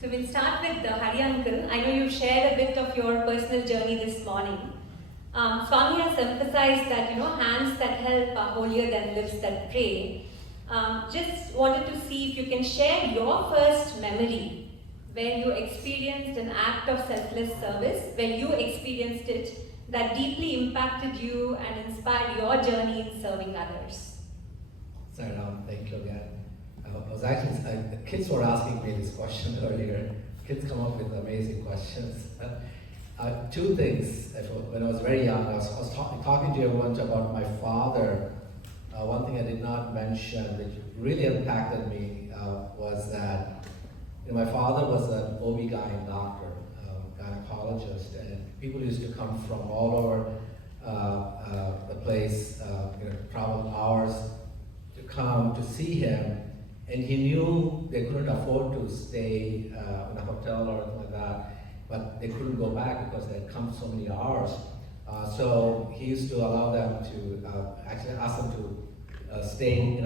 So we'll start with Hari Uncle. I know you shared a bit of your personal journey this morning. Swami has emphasized that hands that help are holier than lips that pray. Just wanted to see if you can share your first memory where you experienced an act of selfless service, where you experienced it that deeply impacted you and inspired your journey in serving others. Sairam, thank you again. The kids were asking me this question earlier. Kids come up with amazing questions. Two things. When I was very young, I was talking to everyone about my father. One thing I did not mention, which really impacted me, was that my father was an OB-GYN doctor, gynecologist, and people used to come from all over the place, travel hours to come to see him. And he knew they couldn't afford to stay in a hotel or anything like that, but they couldn't go back because they had come so many hours. So he used to allow them to, actually ask them to stay,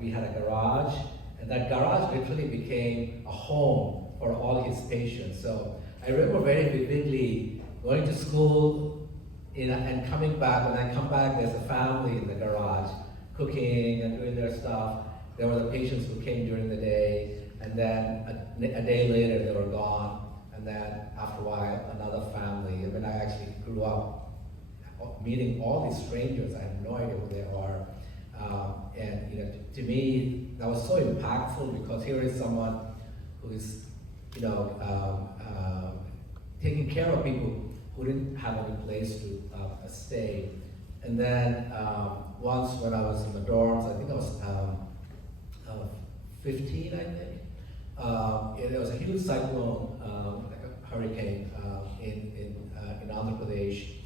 we had a garage, and that garage literally became a home for all his patients. So I remember very vividly going to school and coming back. When I come back, there's a family in the garage cooking and doing their stuff. There were the patients who came during the day, and then a day later they were gone, and then after a while another family. I mean, I actually grew up meeting all these strangers. I had no idea who they are, and to me that was so impactful, because here is someone who is taking care of people who didn't have any place to stay. And then once when I was in the dorms, I think I was 15, I think. There was a huge cyclone, like a hurricane in Andhra Pradesh,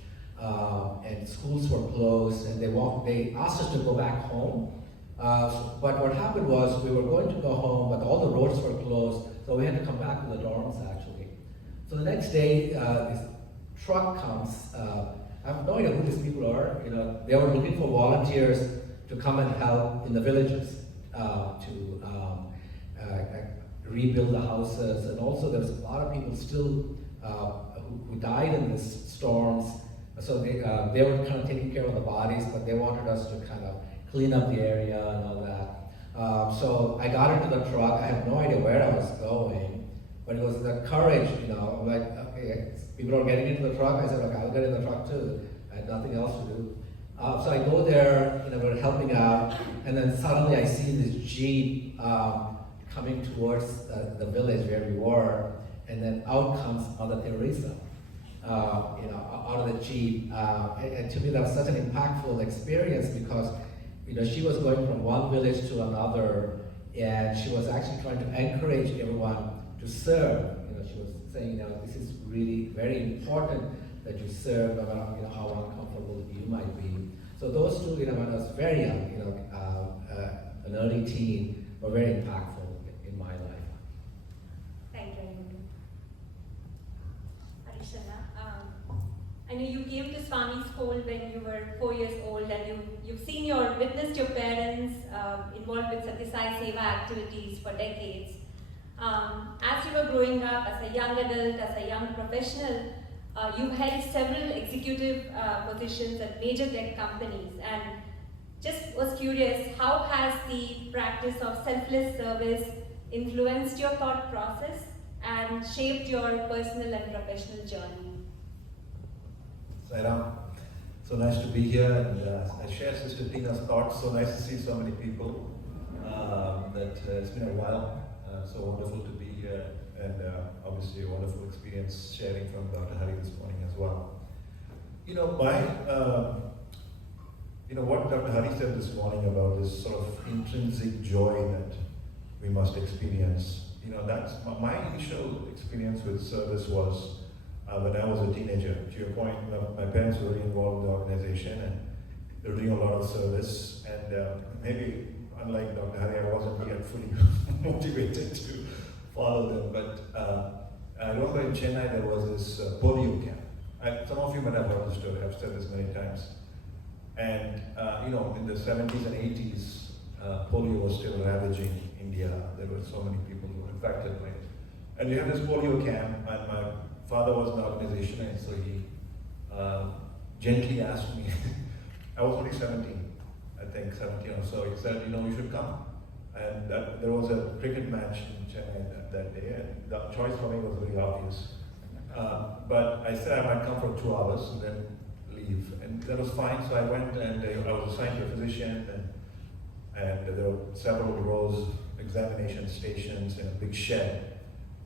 and schools were closed, and they asked us to go back home. But what happened was we were going to go home, but all the roads were closed, so we had to come back to the dorms actually. So the next day, this truck comes. I have no idea who these people are. They were looking for volunteers to come and help in the villages to rebuild the houses, and also there was a lot of people still who died in these storms. So they were kind of taking care of the bodies, but they wanted us to kind of clean up the area and all that. So I got into the truck. I had no idea where I was going, but it was the courage, like, okay, people are getting into the truck. I said, okay, I'll get in the truck too. I had nothing else to do. So I go there, we're helping out, and then suddenly I see this Jeep coming towards the village where we were, and then out comes Mother Teresa, out of the Jeep. And to me that was such an impactful experience, because she was going from one village to another, and she was actually trying to encourage everyone to serve. She was saying, this is really very important that you serve, no matter how uncomfortable you might be. So those two, when I was very young, an early teen, were very impactful in my life. Thank you. Harish, I know you came to Swami's fold when you were 4 years old, and you've witnessed your parents involved with Satyasai Seva activities for decades. As you were growing up as a young adult, as a young professional, you held several executive positions at major tech companies, and just was curious, how has the practice of selfless service influenced your thought process and shaped your personal and professional journey? Sairam, so nice to be here, and I share Sister Tina's thoughts. So nice to see so many people. It's been a while. So wonderful to be here, and obviously a wonderful experience sharing from Dr. Hari this morning as well. What Dr. Hari said this morning about this sort of intrinsic joy that we must experience. That's my initial experience with service was when I was a teenager. To your point, my parents were really involved in the organization, and they were doing a lot of service, and maybe unlike Dr. Hari, I wasn't yet fully motivated to follow them, but I remember in Chennai there was this polio camp. And some of you might have heard the story, I've said this many times. And in the 70s and 80s, polio was still ravaging India. There were so many people who were infected by it. And we had this polio camp, and my father was in the organization, and so he gently asked me, I was only 17, I think 17 or so, he said, you should come. And there was a cricket match in Chennai that day, and the choice for me was very obvious. But I said I might come for 2 hours and then leave, and that was fine. So I went, and I was assigned to a physician, and there were several rows of examination stations in a big shed,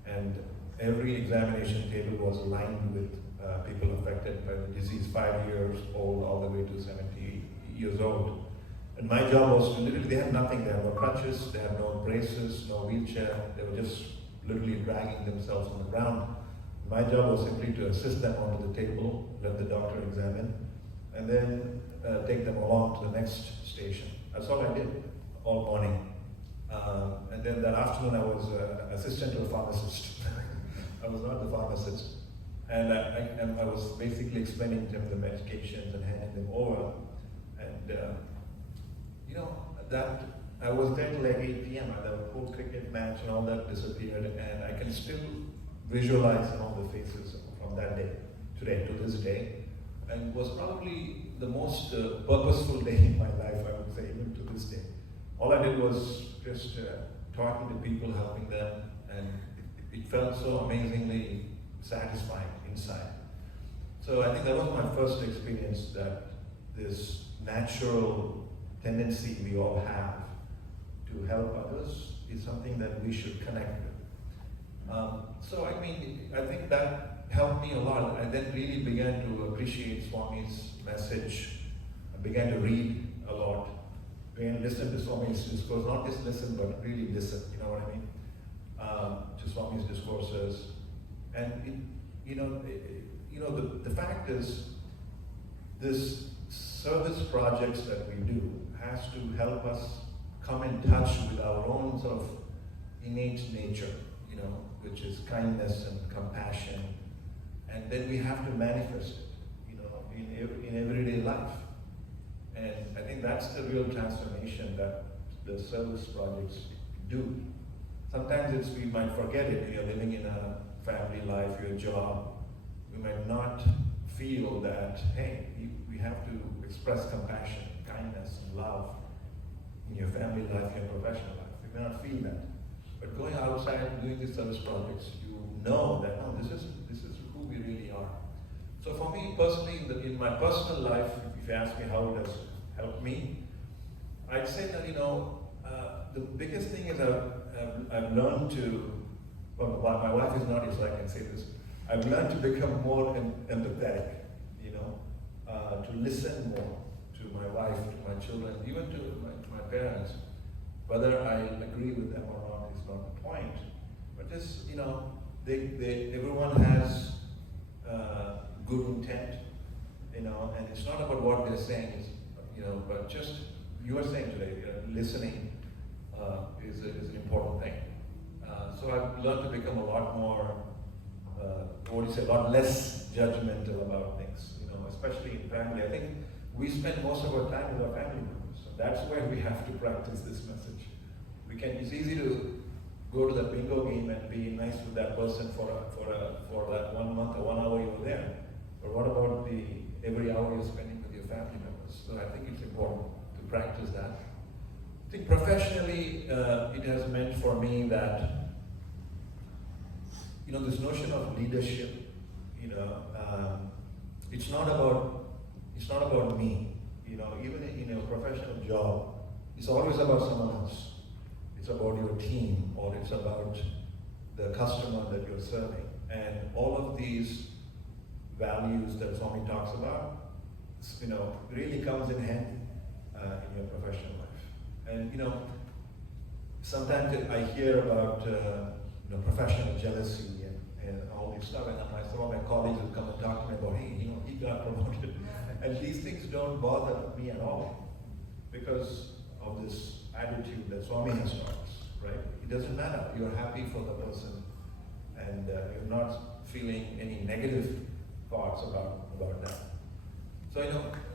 and every examination table was lined with people affected by the disease, 5 years old all the way to 70 years old. And my job was to literally, they had nothing, they had no crutches, they had no braces, no wheelchair, they were just literally dragging themselves on the ground. My job was simply to assist them onto the table, let the doctor examine, and then take them along to the next station. That's all I did all morning. And then that afternoon I was assistant to a pharmacist. I was not the pharmacist. And I was basically explaining to them the medications and handing them over. And that I was there till like 8 p.m. The whole cricket match and all that disappeared, and I can still visualize some of the faces from that day, today, to this day. And it was probably the most purposeful day in my life, I would say, even to this day. All I did was just talking to people, helping them, and it felt so amazingly satisfying inside. So I think that was my first experience, that this natural tendency we all have to help others is something that we should connect with. So I think that helped me a lot. I then really began to appreciate Swami's message. I began to read a lot. Began to listen to Swami's discourse, not just listen, but really listen, you know what I mean? To Swami's discourses. And the fact is, this service projects that we do has to help us come in touch with our own sort of innate nature, which is kindness and compassion, and then we have to manifest it, in everyday life. And I think that's the real transformation that the service projects do. Sometimes we might forget it. You're living in a family life, your job. We might not feel that, hey, we have to express compassion, kindness, and love in your family life, your professional life. We may not feel that. But going outside and doing these service projects, you know that, no, this is who we really are. So for me personally, in my personal life, if you ask me how it has helped me, I'd say that, the biggest thing is I've learned to, well, my wife is not here, so I can say this. I've learned to become more empathetic, to listen more to my wife, to my children, even to my parents. Whether I agree with them or not is not the point. But just, everyone has good intent, and it's not about what they're saying, but just, you were saying today, listening is an important thing. So I've learned to become a lot more, a lot less judgmental about things, especially in family. I think we spend most of our time with our family members. So that's where we have to practice this message. It's easy to go to the bingo game and be nice with that person for that 1 month or 1 hour you were there. But what about every hour you're spending with your family members? So I think it's important to practice that. I think professionally, it has meant for me that, this notion of leadership, it's not about me. Even in a professional job, it's always about someone else. It's about your team, or it's about the customer that you're serving. And all of these values that Swami talks about, really comes in handy in your professional life. And sometimes I hear about professional jealousy and all this stuff, and some of my colleagues will come and talk to me about, hey, he got promoted. And these things don't bother me at all because of this attitude that Swami has taught us, right? It doesn't matter. You're happy for the person, and you're not feeling any negative thoughts about that. So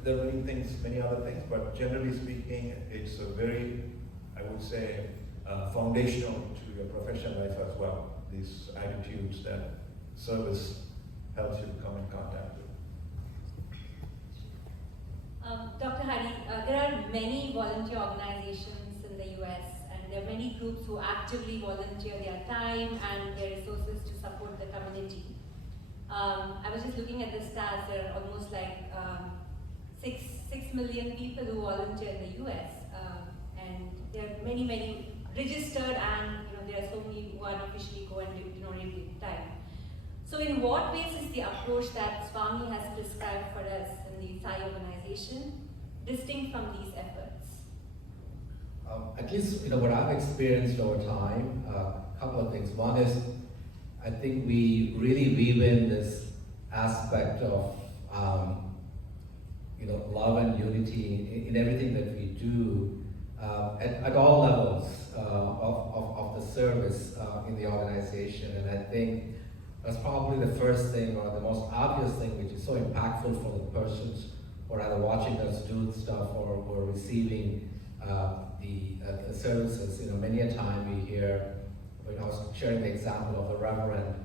there are many other things, but generally speaking, it's a very, I would say, foundational to your professional life as well. these attitudes that service helps you come in contact with. Dr. Hari, there are many volunteer organizations in the US, and there are many groups who actively volunteer their time and their resources to support the community. I was just looking at the stats. There are almost like 6 million people who volunteer in the US, and there are many registered, and there are so many who unofficially go and donate time. So in what ways is the approach that Swami has prescribed for us in the SAI organization distinct from these efforts? At least what I've experienced over time, a couple of things. One is, I think we really weave in this aspect of love and unity in everything that we do at all levels of the service in the organization. And I think that's probably the first thing, or the most obvious thing, which is so impactful for the persons who are either watching us do stuff or receiving the services. Many a time we hear, when I was sharing the example of the Reverend,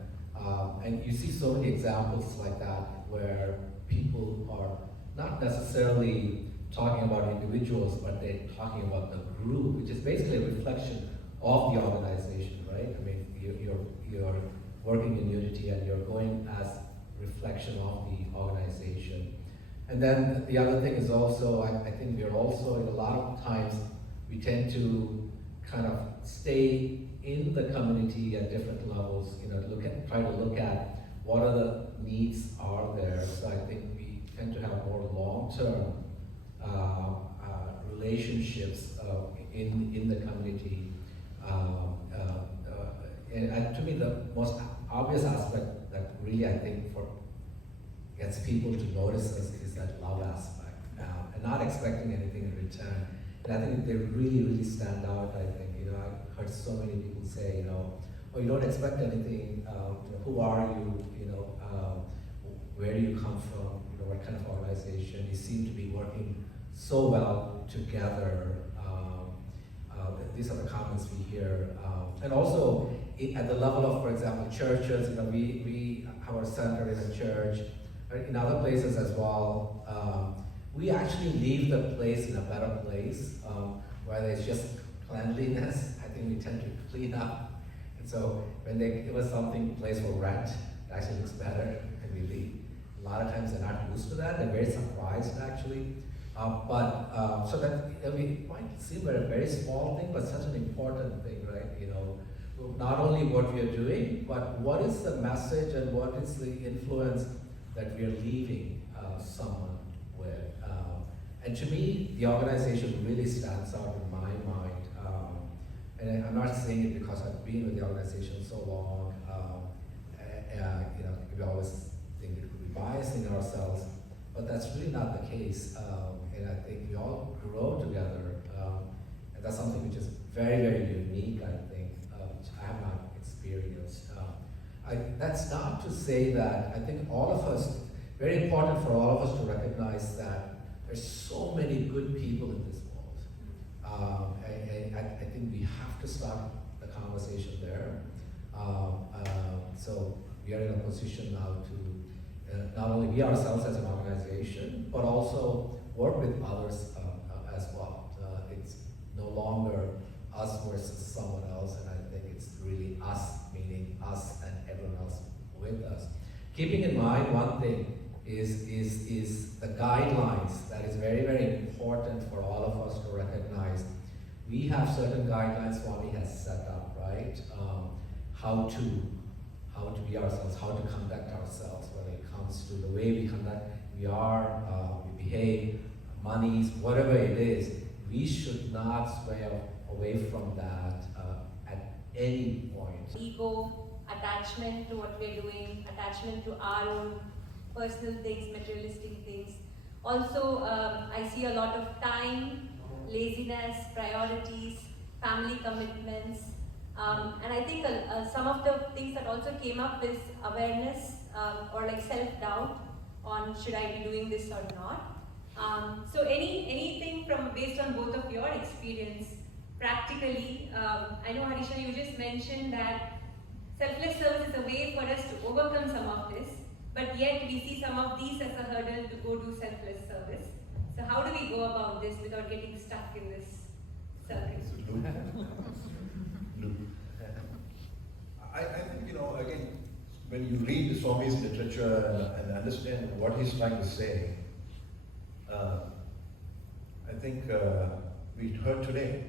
and you see so many examples like that where people are not necessarily talking about individuals, but they're talking about the group, which is basically a reflection of the organization, right? I mean, you're working in unity and you're going as reflection of the organization. And then the other thing is also, I think we're also, in a lot of times, we tend to kind of stay in the community at different levels, try to look at what are the needs are there. So I think we tend to have more long-term relationships in the community. And to me, the most obvious aspect that really I think gets people to notice us is that love aspect, and not expecting anything in return. And I think they really stand out. I think I've heard so many people say, oh, you don't expect anything. Who are you? Where do you come from? What kind of organization? You seem to be working so well together. These are the comments we hear. And also, at the level of, for example, churches, we have our center in a church, in other places as well. We actually leave the place in a better place, where there's just cleanliness. I think we tend to clean up. And so when they give us something, place for rent, it actually looks better, and we leave. A lot of times they're not used to that. They're very surprised, actually. So that it might seem a very small thing, but such an important thing, right? Not only what we are doing, but what is the message and what is the influence that we are leaving someone with. And to me, the organization really stands out in my mind. And I'm not saying it because I've been with the organization so long. We always think it could be biasing ourselves, but that's really not the case. And I think we all grow together, and that's something which is very unique, I think, which I have not experienced. That's not to say that I think all of us, very important for all of us to recognize that there's so many good people in this world. And I think we have to start the conversation there. So we are in a position now to not only be ourselves as an organization, but also work with others as well. It's no longer us versus someone else, and I think it's really us, meaning us and everyone else with us. Keeping in mind one thing is the guidelines. That is very important for all of us to recognize. We have certain guidelines Swami has set up, right? How to be ourselves, how to conduct ourselves when it comes to the way we we behave, monies, whatever it is. We should not sway away from that at any point. Ego, attachment to what we're doing, attachment to our own personal things, materialistic things. Also, I see a lot of time, laziness, priorities, family commitments. And I think some of the things that also came up is awareness or like self-doubt on should I be doing this or not. So anything based on both of your experience, practically, I know Harisha, you just mentioned that Selfless service is a way for us to overcome some of this, but yet we see some of these as a hurdle to go do selfless service. So how do we go about this without getting stuck in this circle? I think, again, when you read the Swami's literature and understand what he's trying to say, I think we heard today,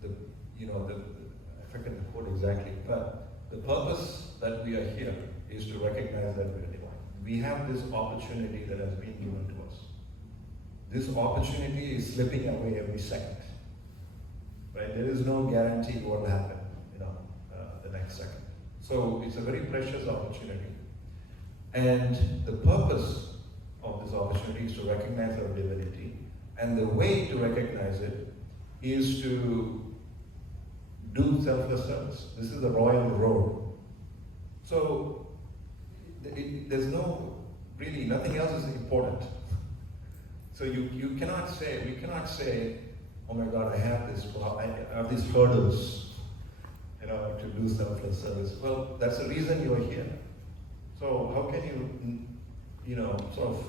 if I can quote exactly, but the purpose that we are here is to recognize that we are divine. We have this opportunity that has been given to us. This opportunity is slipping away every second. Right? There is no guarantee what will happen, the next second. So it's a very precious opportunity. And the purpose of this opportunity is to recognize our divinity. And the way to recognize it is to do selfless service. This is the royal road. So there's nothing else is important. So we cannot say, oh my God, I have these hurdles, to do selfless service. Well, that's the reason you're here. So how can you, sort of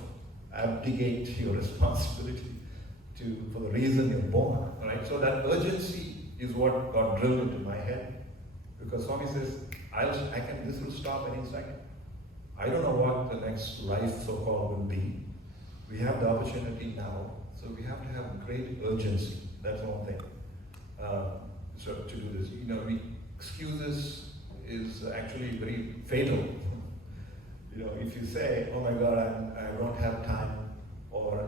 abdicate your responsibility for the reason you're born, right? So that urgency is what got drilled into my head, because Swami says, this will stop any second. I don't know what the next life so-called will be. We have the opportunity now, so we have to have great urgency. That's one thing. So to do this, excuses is actually very fatal. If you say, oh my God, I don't have time, or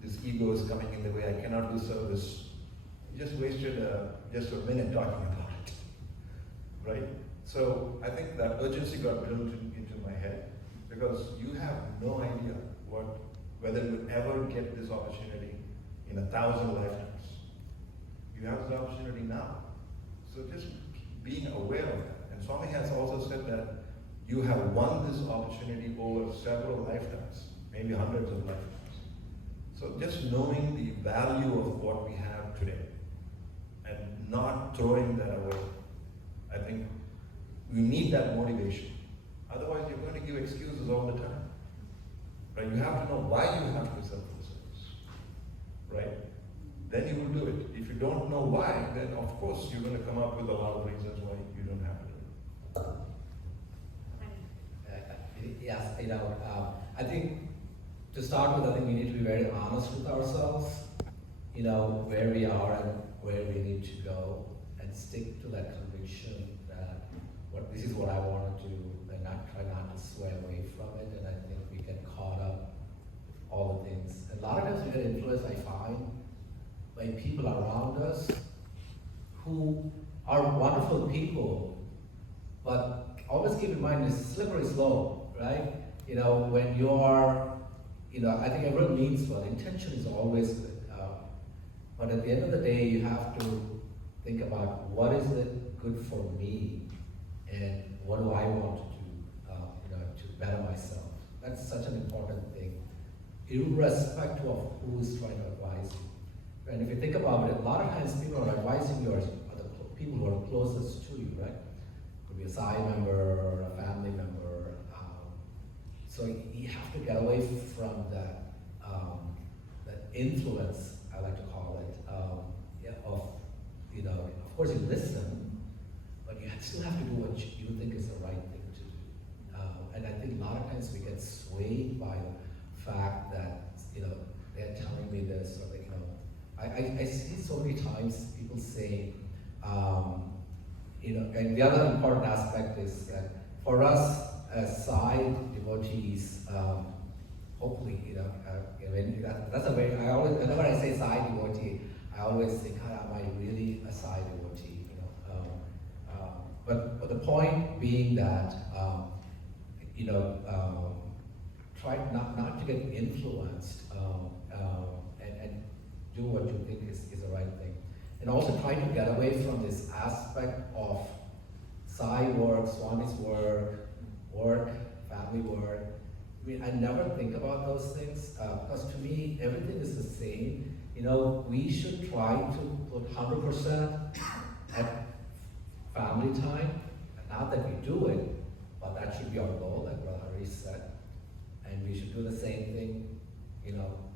this ego is coming in the way, I cannot do service, you just wasted just a minute talking about it, right? So I think that urgency got built into my head, because you have no idea whether you will ever get this opportunity in 1,000 lifetimes. You have this opportunity now. So just being aware of that. And Swami has also said that you have won this opportunity over several lifetimes, maybe hundreds of lifetimes. So just knowing the value of what we have today and not throwing that away, I think we need that motivation. Otherwise, you're going to give excuses all the time. Right? You have to know why you have to selfless service. Right? Then you will do it. If you don't know why, then of course you're going to come up with a lot of reasons why you don't have to do it. Yes, I think to start with, I think we need to be very honest with ourselves, where we are and where we need to go, and stick to that conviction that this is what I want to do, and try not to sway away from it. And I think we get caught up all the things. And a lot of times we get influenced, I find, by people around us who are wonderful people, but always keep in mind this slippery slope, right? When you're, I think everyone means well. Intention is always good. But at the end of the day, you have to think about what is it good for me, and what do I want to do, to better myself. That's such an important thing, irrespective of who is trying to advise you. And if you think about it, a lot of times people are advising you are the people who are closest to you, right? Could be a side member or a family member. So you have to get away from that influence, I like to call it, of course you listen, but you still have to do what you think is the right thing to do. And I think a lot of times we get swayed by the fact that, they're telling me this, or I see so many times people say, and the other important aspect is that for us as side devotees, hopefully, that's a very, whenever I say side devotee, I always think, am I really a side devotee? But the point being that, try not to get influenced, and do what you think is the right thing. And also try to get away from this aspect of side work, Swami's work, family work. I mean, I never think about those things, because to me, everything is the same. We should try to put 100% at family time, Not that we do it, but that should be our goal, like Brother Harish said. And we should do the same thing,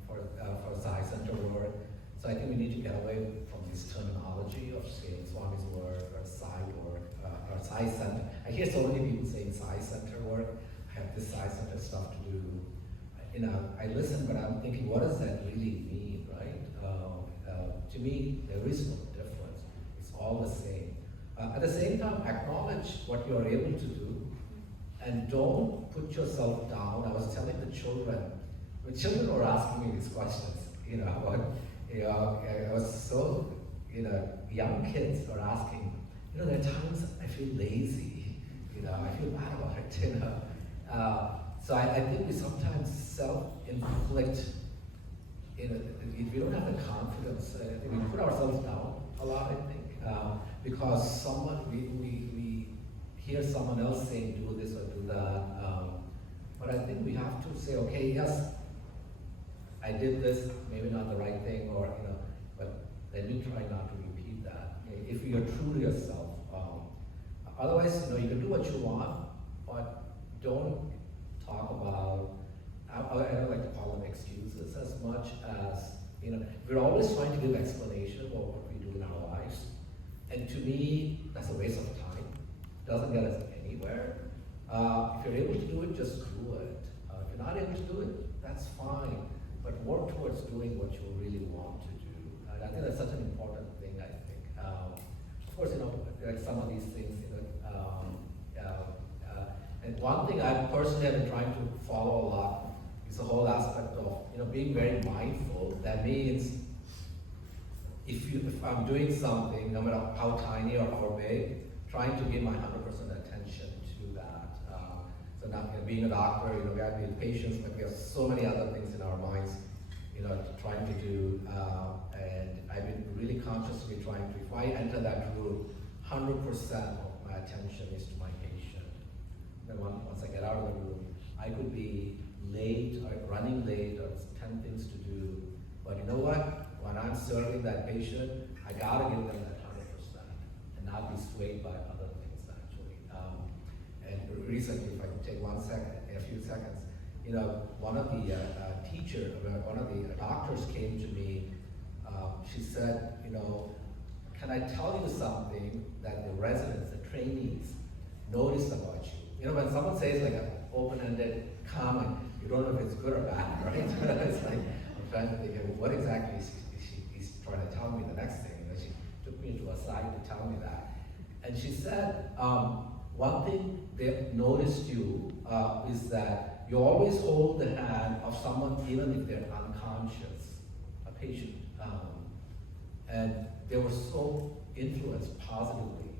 for Sai Center work. So I think we need to get away from this terminology of saying Swami's work or Sai work or Sai Center. I hear so many people saying Sai Center work. I have this Sai Center stuff to do. I listen, but I'm thinking, what does that really mean, right? To me, there is no difference. It's all the same. At the same time, acknowledge what you are able to do, and don't put yourself down. I was telling the children, when children were asking me these questions, I was so, young kids are asking, there are times I feel lazy, I feel bad about it, So I think we sometimes self-inflict, if we don't have the confidence, I think we put ourselves down a lot, I think, because we hear someone else saying do this or do that, but I think we have to say, okay, yes, I did this, maybe not the right thing, or but let me try not to repeat that. Okay? If you're true to yourself, otherwise, you can do what you want, but don't talk about. I don't like to call them excuses as much as we're always trying to give explanation of what we do in our lives, and to me, that's a waste of time. It doesn't get us anywhere. If you're able to do it, just do it. If you're not able to do it, that's fine. But work towards doing what you really want to do. And I think that's such an important thing, I think. Of course, like some of these things, and one thing I personally have been trying to follow a lot is the whole aspect of, being very mindful. That means if I'm doing something, no matter how tiny or how big, trying to give my 100% attention to that. So now, being a doctor, we have to be patients, but we have so many other things in our minds, trying to do, and I've been really consciously trying to, if I enter that room, 100% of my attention is to my patient. Then once I get out of the room, I could be late or running late or 10 things to do, but you know what? When I'm serving that patient, I gotta give them that 100% and not be swayed by other things, actually. And recently, if I can take a few seconds, one of the one of the doctors came to me. She said, can I tell you something that the residents, the trainees, notice about you? When someone says like an open-ended comment, you don't know if it's good or bad, right? It's like, I'm trying to think of what exactly he's trying to tell me the next thing. And she took me to a side to tell me that. And she said, one thing they've noticed you is that you always hold the hand of someone even if they're unconscious, a patient. And they were so influenced positively.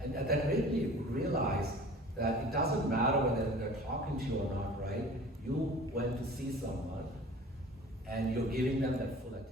And that made me realize that it doesn't matter whether they're talking to you or not, right? You went to see someone and you're giving them that full attention.